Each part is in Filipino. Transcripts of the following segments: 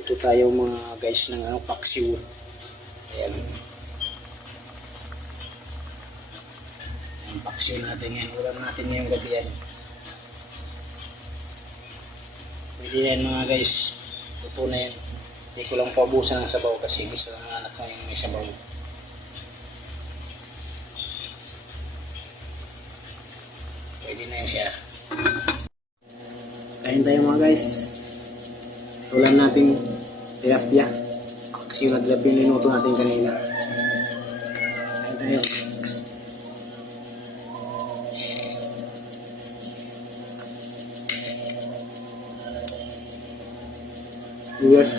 Magluto tayo mga guys ng paksiw. Ayan. Ang paksiw natin ngayon. Ulam natin ngayong gabi yan. Pwede yan mga guys. Luto na yan. Hindi ko lang paubusan ng sabaw kasi gusto ng anak ko yung may sabaw. Pwede na yan siya. Kain tayo mga guys. Ulam natin tilapia. Paksiw na tilapia yung linuto natin kanina. Kain tayo. Yes.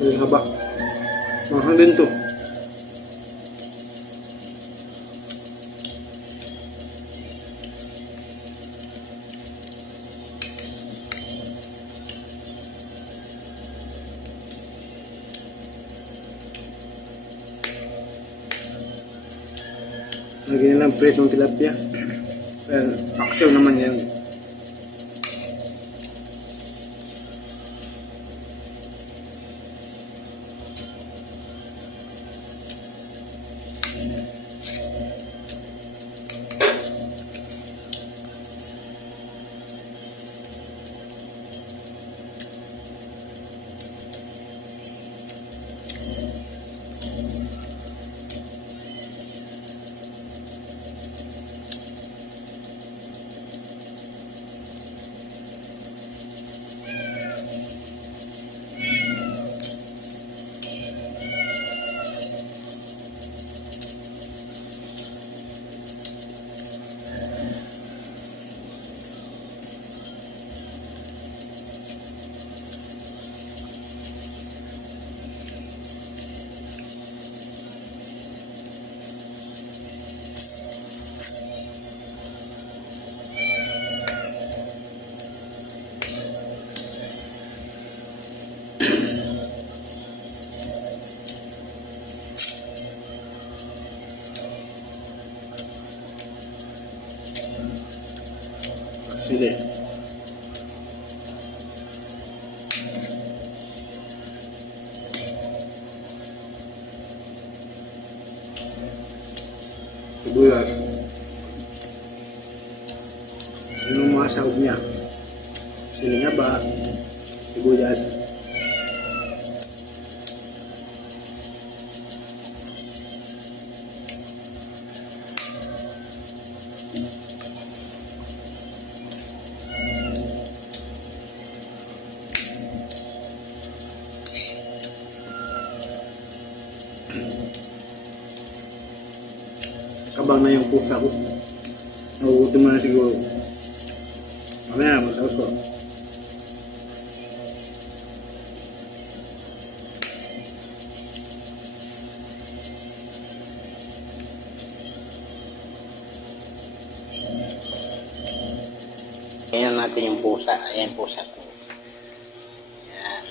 Yung haba. Mahal din to. Lagyan na lang pritong tilapia. Well, paksiw naman yan. Sili. Sibuyas. Yun ang mga sahog niya. Sili nga ba? Sibuyas. Kabang na yung pusa ko. Nagugutom na siguro. Mamaya, matapos ko. Ayan natin yung pusa. Ayan pusa ko. Ayan.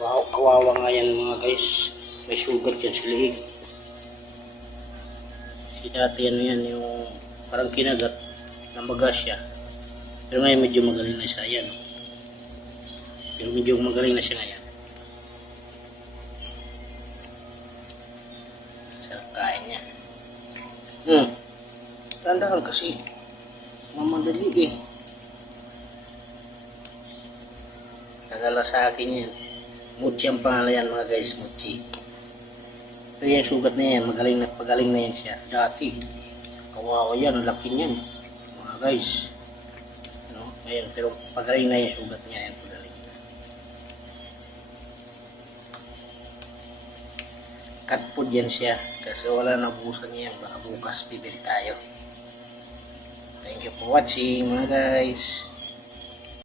Wow, kawawa nga yan mga guys. May sugat yan sa liig. Si dati yan yung parang kinagat. Namaga siya. Pero ngayon medyo magaling na siya. Yan. Pero medyo magaling na siya ngayon. Sarap kain niya. Tandaan kasi. Mamadali eh. Tagal na sa akin yan. Mochi ang pangalan yan mga guys, Mochi. Pero yung sugat na yan, pagaling na yan siya. Dati, kawawa yan, laki niyan. Mga guys. Ano? Ngayon, pero pagaling na yung sugat niya yan, pagaling na. Cat food yan siya. Kasi wala nabusan niya yan. Baka bukas bibili tayo. Thank you for watching mga guys.